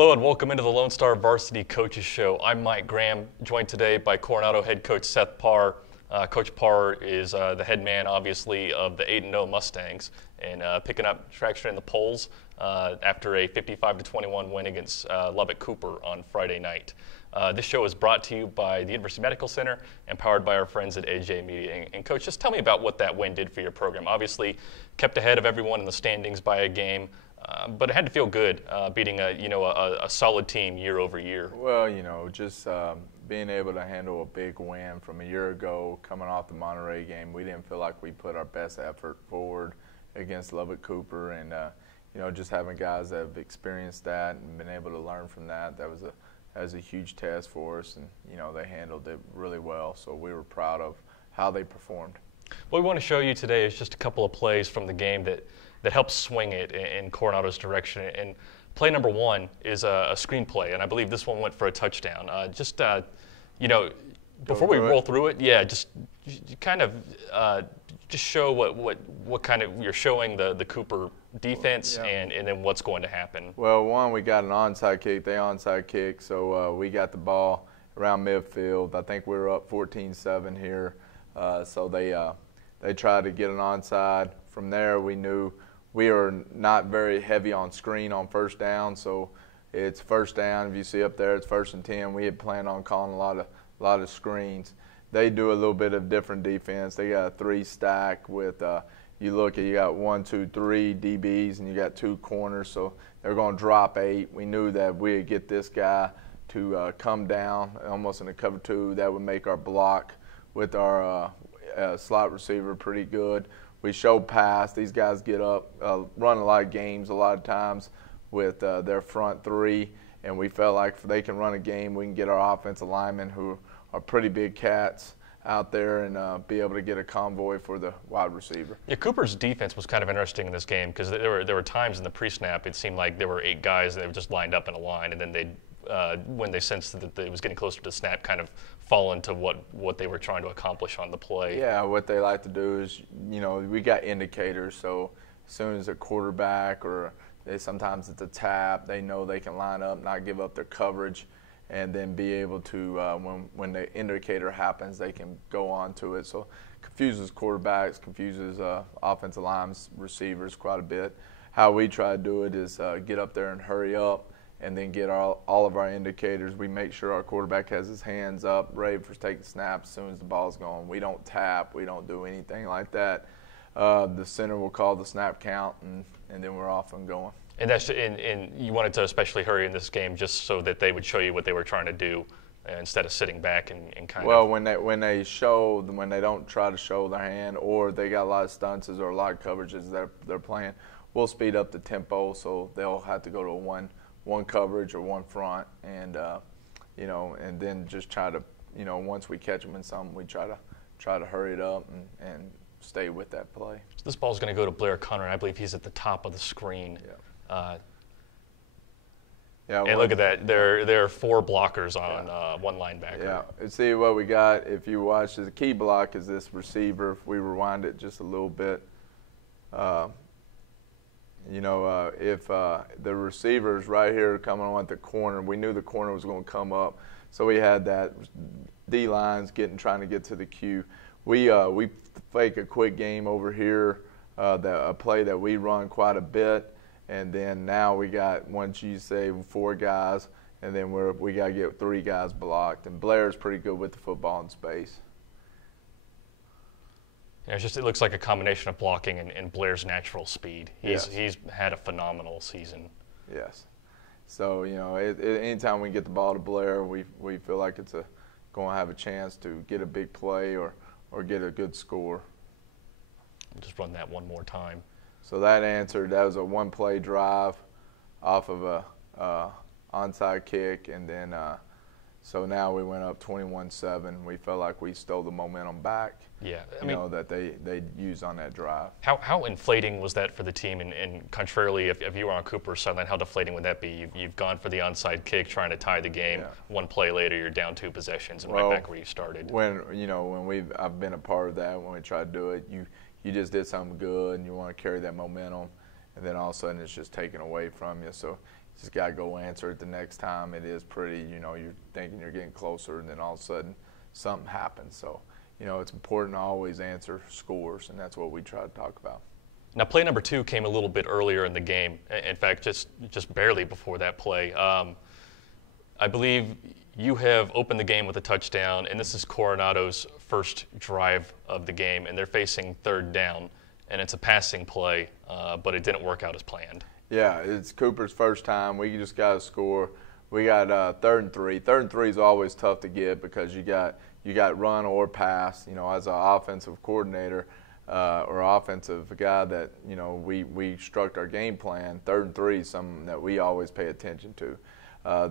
Hello and welcome into the Lone Star Varsity Coaches Show. I'm Mike Graham, joined today by Coronado head coach Seth Parr. Coach Parr is the head man, obviously, of the 8-0 Mustangs and picking up traction in the polls after a 55-21 win against Lubbock-Cooper on Friday night. This show is brought to you by the University Medical Center and powered by our friends at AJ Media. And Coach, just tell me about what that win did for your program. Obviously, kept ahead of everyone in the standings by a game. But it had to feel good beating a solid team year over year. Well, just being able to handle a big win from a year ago, coming off the Monterey game, we didn't feel like we put our best effort forward against Lubbock-Cooper, and just having guys that have experienced that and been able to learn from that, that was a huge test for us, and they handled it really well. So we were proud of how they performed. What we want to show you today is just a couple of plays from the game that helps swing it in Coronado's direction. And play number one is a screenplay, and I believe this one went for a touchdown. Before we roll through it, just kind of just show what kind of you're showing the Cooper defense and then what's going to happen. Well, one, we got an onside kick. They onside kick, so we got the ball around midfield. I think we were up 14-7 here, so they tried to get an onside. From there, we knew we are not very heavy on screen on first down, so it's first down. If you see up there, it's 1st and 10. We had planned on calling a lot of screens. They do a little bit of different defense. They got a 3 stack with you got 1, 2, 3 DBs, and you got 2 corners, so they're going to drop 8. We knew that we'd get this guy to come down almost in a cover 2. That would make our block with our slot receiver pretty good. We show pass. These guys get up, run a lot of games a lot of times with their front 3, and we felt like if they can run a game, we can get our offensive linemen, who are pretty big cats, out there and be able to get a convoy for the wide receiver. Yeah, Cooper's defense was kind of interesting in this game because there were times in the pre-snap it seemed like there were 8 guys that were just lined up in a line, and then they'd when they sensed that it was getting closer to the snap, kind of fall into what they were trying to accomplish on the play. Yeah, what they like to do is, we got indicators, so as soon as a quarterback or sometimes it's a tap, they know they can line up, not give up their coverage, and then be able to, when the indicator happens, they can go on to it. So confuses quarterbacks, confuses offensive lines, receivers quite a bit. How we try to do it is get up there and hurry up, and then get all of our indicators. We make sure our quarterback has his hands up, ready for taking snaps as soon as the ball's going. We don't tap. We don't do anything like that. The center will call the snap count, and then we're off and going. And you wanted to especially hurry in this game just so that they would show you what they were trying to do instead of sitting back and kind of. Well, when they don't try to show their hand, or they got a lot of stunts or a lot of coverages they're playing, we'll speed up the tempo so they'll have to go to one coverage or one front, and and then just try to, once we catch them in something, we try to hurry it up and stay with that play. So this ball is going to go to Blair Cunner, and I believe he's at the top of the screen. And look at that. There are 4 blockers on one linebacker. Yeah, and see what we got. If you watch, the key block is this receiver. If we rewind it just a little bit, if the receiver's right here coming on at the corner, we knew the corner was going to come up, so we had that D-lines trying to get to the Q. We fake a quick game over here, a play that we run quite a bit, and then now we got, once you say 4 guys, and then we got to get 3 guys blocked, and Blair's pretty good with the football in space. It looks like a combination of blocking and Blair's natural speed. He's had a phenomenal season. Yes. So, anytime we get the ball to Blair, we feel like it's going to have a chance to get a big play or get a good score. We'll just run that one more time. So that was a 1-play drive off of a onside kick, and then so now we went up 21-7. We felt like we stole the momentum back. Yeah, that they used on that drive. How inflating was that for the team? And contrarily, if you were on Cooper's sideline, how deflating would that be? You've gone for the onside kick, trying to tie the game. Yeah. 1 play later, you're down 2 possessions and right back where you started. I've been a part of that. When we try to do it, you just did something good, and you want to carry that momentum, and then all of a sudden it's just taken away from you. So Just got to go answer it the next time. It is pretty, you're thinking you're getting closer, and then all of a sudden something happens. So, it's important to always answer scores, and that's what we try to talk about. Now, play number 2 came a little bit earlier in the game. In fact, just barely before that play. I believe you have opened the game with a touchdown, and this is Coronado's first drive of the game, and they're facing third down, and it's a passing play, but it didn't work out as planned. Yeah, it's Cooper's first time. We just got to score. We got 3rd and 3. 3rd and 3 is always tough to get because you got run or pass. As an offensive coordinator or offensive guy that we struck our game plan. 3rd and 3 is something that we always pay attention to.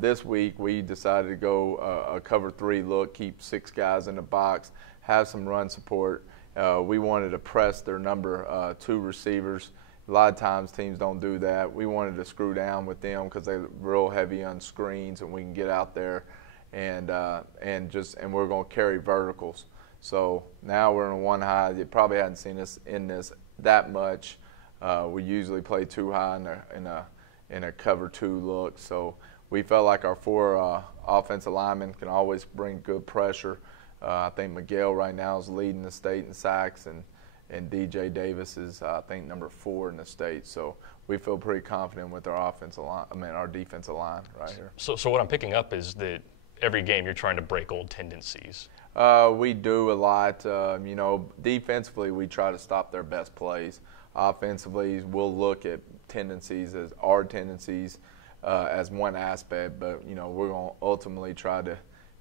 This week we decided to go a cover 3 look, keep 6 guys in the box, have some run support. We wanted to press their number 2 receivers. A lot of times teams don't do that. We wanted to screw down with them because they're real heavy on screens, and we can get out there and we're going to carry verticals. So now we're in 1 high. You probably hadn't seen us in this that much. We usually play 2 high in a cover 2 look. So we felt like our 4 offensive linemen can always bring good pressure. I think Miguel right now is leading the state in sacks, and DJ Davis is, I think, number 4 in the state. So we feel pretty confident with our our defensive line right here. So what I'm picking up is that every game you're trying to break old tendencies. We do a lot. Defensively we try to stop their best plays. Offensively, we'll look at tendencies as our tendencies as one aspect, but we're going to ultimately try to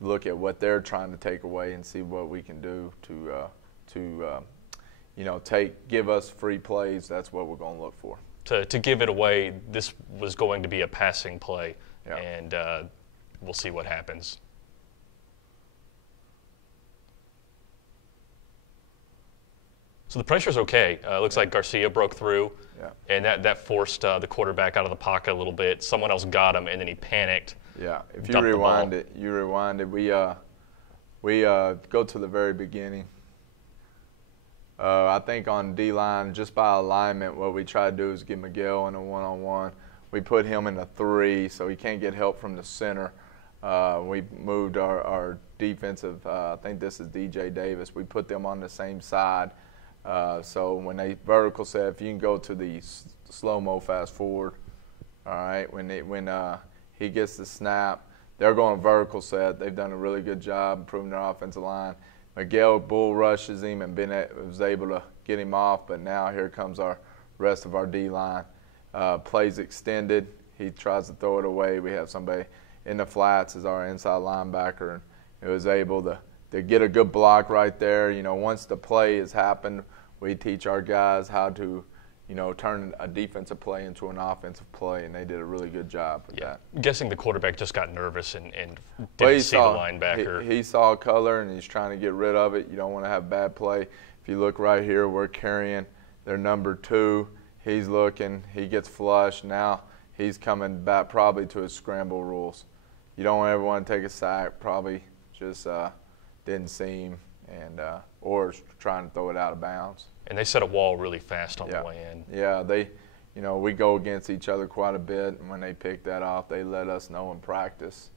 look at what they're trying to take away and see what we can do to give us free plays. That's what we're going to look for. To give it away, this was going to be a passing play, yeah. And we'll see what happens. So the pressure's okay. Looks like Garcia broke through, yeah. And that forced the quarterback out of the pocket a little bit. Someone else got him, and then he panicked. Yeah, if you rewind it, we go to the very beginning. I think on D-line, just by alignment, what we try to do is get Miguel in a one-on-one. We put him in a 3, so he can't get help from the center. We moved our defensive, I think this is DJ Davis. We put them on the same side. So when they vertical set, if you can go to the slow-mo fast forward, all right, when he gets the snap, they're going vertical set. They've done a really good job improving their offensive line. Miguel bull rushes him and was able to get him off, but now here comes our rest of our D-line. Plays extended. He tries to throw it away. We have somebody in the flats as our inside linebacker, and he was able to get a good block right there. Once the play has happened, we teach our guys how to turn a defensive play into an offensive play, and they did a really good job with that. I'm guessing the quarterback just got nervous and didn't see the linebacker. He saw color, and he's trying to get rid of it. You don't want to have bad play. If you look right here, we're carrying their number 2. He's looking. He gets flushed. Now he's coming back probably to his scramble rules. You don't ever want to take a sack. Probably just didn't see him, and or trying to throw it out of bounds. And they set a wall really fast on the way in. Yeah, we go against each other quite a bit, and when they pick that off, they let us know in practice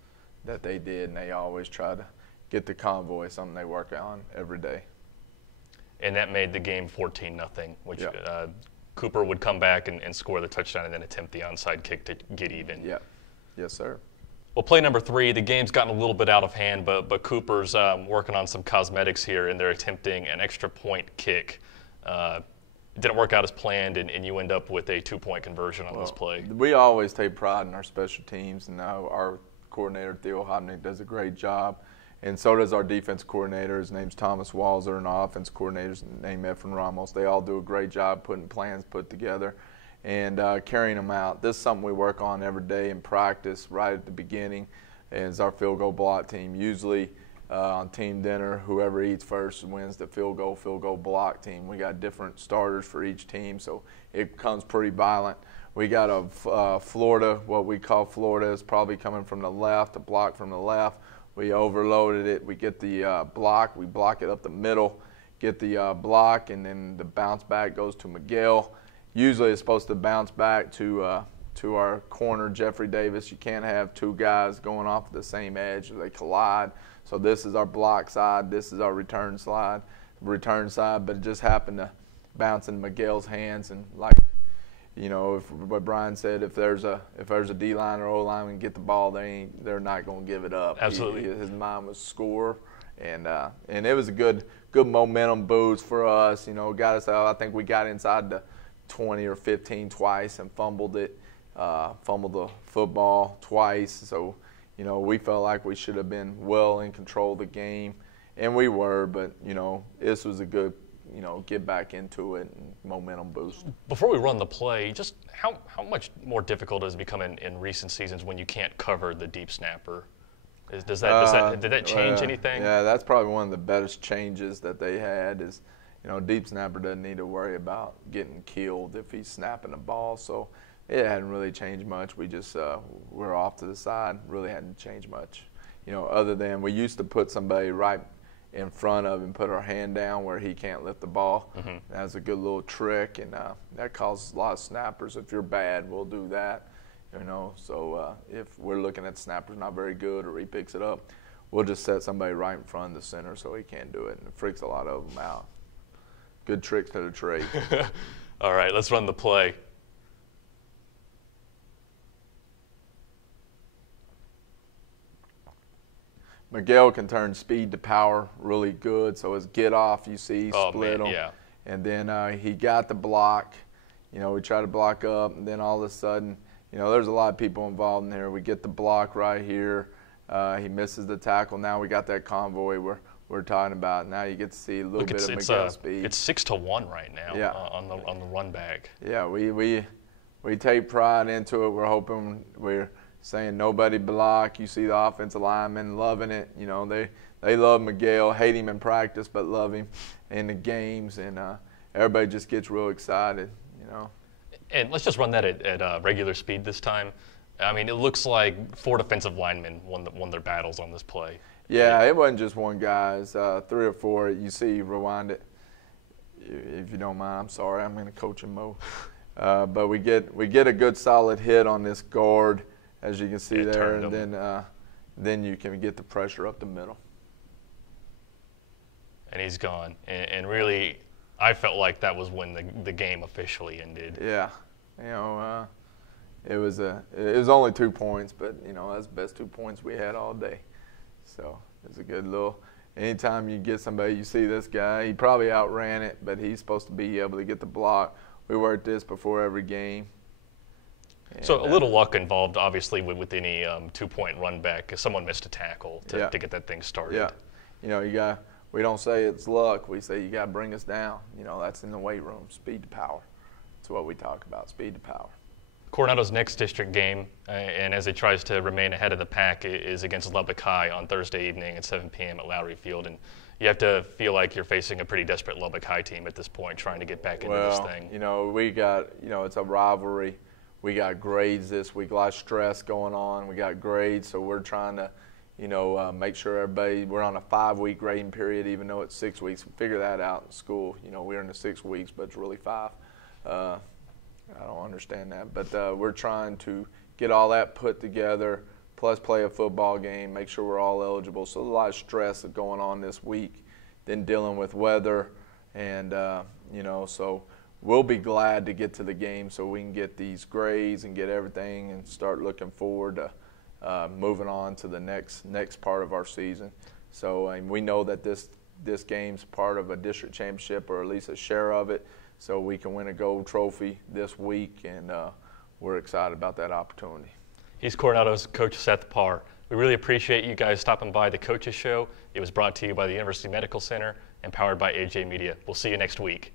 that they did, and they always try to get the convoy, something they work on every day. And that made the game 14-0, which Cooper would come back and score the touchdown and then attempt the onside kick to get even. Yeah, yes, sir. Well, play number 3, the game's gotten a little bit out of hand, but Cooper's working on some cosmetics here, and they're attempting an extra point kick. It didn't work out as planned, and you end up with a 2-point conversion on this play. We always take pride in our special teams, and our coordinator, Theo Hodnick, does a great job, and so does our defense coordinator. His name's Thomas Walzer, and our offense coordinator's named Efren Ramos. They all do a great job putting plans put together and carrying them out. This is something we work on every day in practice right at the beginning, and it's our field goal block team. Usually on team dinner, whoever eats first wins the field goal block team. We got different starters for each team, so it becomes pretty violent. We got a Florida, what we call Florida, is probably coming from the left, a block from the left. We overloaded it. We get the block. We block it up the middle, get the block, and then the bounce back goes to Miguel. Usually it's supposed to bounce back to to our corner, Jeffrey Davis. You can't have two guys going off the same edge. They collide. So this is our block side. This is our return side, but it just happened to bounce in Miguel's hands. And like, you know, what Brian said, if there's a D-line or O-line and get the ball, they're not going to give it up. Absolutely. His mind was score, and it was a good momentum boost for us. You know, got us out. I think we got inside the 20 or 15 twice and fumbled the football twice. So, you know, we felt like we should have been well in control of the game, and we were. But, you know, this was a good, you know, get back into it and momentum boost. Before we run the play, just how much more difficult has it become in recent seasons when you can't cover the deep snapper? Did that change anything? Yeah, that's probably one of the best changes that they had is, you know, deep snapper doesn't need to worry about getting killed if he's snapping the ball. So it hadn't really changed much. We just we're off to the side. Really hadn't changed much, you know, other than we used to put somebody right in front of him, put our hand down where he can't lift the ball. Mm-hmm. That's a good little trick, and that causes a lot of snappers. If you're bad, we'll do that. You know, so if we're looking at the snapper's not very good or he picks it up, we'll just set somebody right in front of the center so he can't do it, and it freaks a lot of them out. Good trick to the trade. All right, let's run the play. Miguel can turn speed to power really good, so his get off, you see, split him. Yeah. And then he got the block. You know, we try to block up, and then all of a sudden, you know, there's a lot of people involved in here. We get the block right here. He misses the tackle. Now we got that convoy we're talking about. Now you get to see a little bit of Miguel's speed. It's 6-1 right now on the run back. Yeah, we take pride into it. We're hoping we're saying nobody block. You see the offensive linemen loving it. You know, they love Miguel, hate him in practice, but love him in the games. And everybody just gets real excited, you know. And let's just run that at regular speed this time. I mean, it looks like 4 defensive linemen won their battles on this play. Yeah, it wasn't just one guy. It's 3 or 4. You see, rewind it. If you don't mind, I'm sorry. I'm in a coaching mode. But we get a good solid hit on this guard, as you can see there, and then you can get the pressure up the middle. And he's gone. And really, I felt like that was when the game officially ended. Yeah, you know, it was only 2 points, but you know that's the best 2 points we had all day. So it's a good little. Anytime you get somebody, you see this guy, he probably outran it, but he's supposed to be able to get the block. We worked this before every game. And so a little luck involved, obviously, with any 2-point run back, because someone missed a tackle to get that thing started. Yeah, you know, we don't say it's luck. We say you got to bring us down. You know, that's in the weight room, speed to power. That's what we talk about, speed to power. Coronado's next district game, and as it tries to remain ahead of the pack, is against Lubbock High on Thursday evening at 7 p.m. at Lowry Field. And you have to feel like you're facing a pretty desperate Lubbock High team at this point, trying to get back into this thing. You know, we got, you know, it's a rivalry. We got grades this week, a lot of stress going on. We got grades, so we're trying to, you know, make sure everybody, we're on a 5-week grading period, even though it's 6 weeks. Figure that out in school. You know, we're in the 6 weeks, but it's really 5. I don't understand that, but we're trying to get all that put together, plus play a football game, make sure we're all eligible. So there's a lot of stress going on this week, then dealing with weather, and you know, so we'll be glad to get to the game so we can get these grades and get everything and start looking forward to moving on to the next part of our season. So we know that this game's part of a district championship, or at least a share of it, so we can win a gold trophy this week, and we're excited about that opportunity. He's Coronado's coach, Seth Parr. We really appreciate you guys stopping by the Coaches Show. It was brought to you by the University Medical Center and powered by AJ Media. We'll see you next week.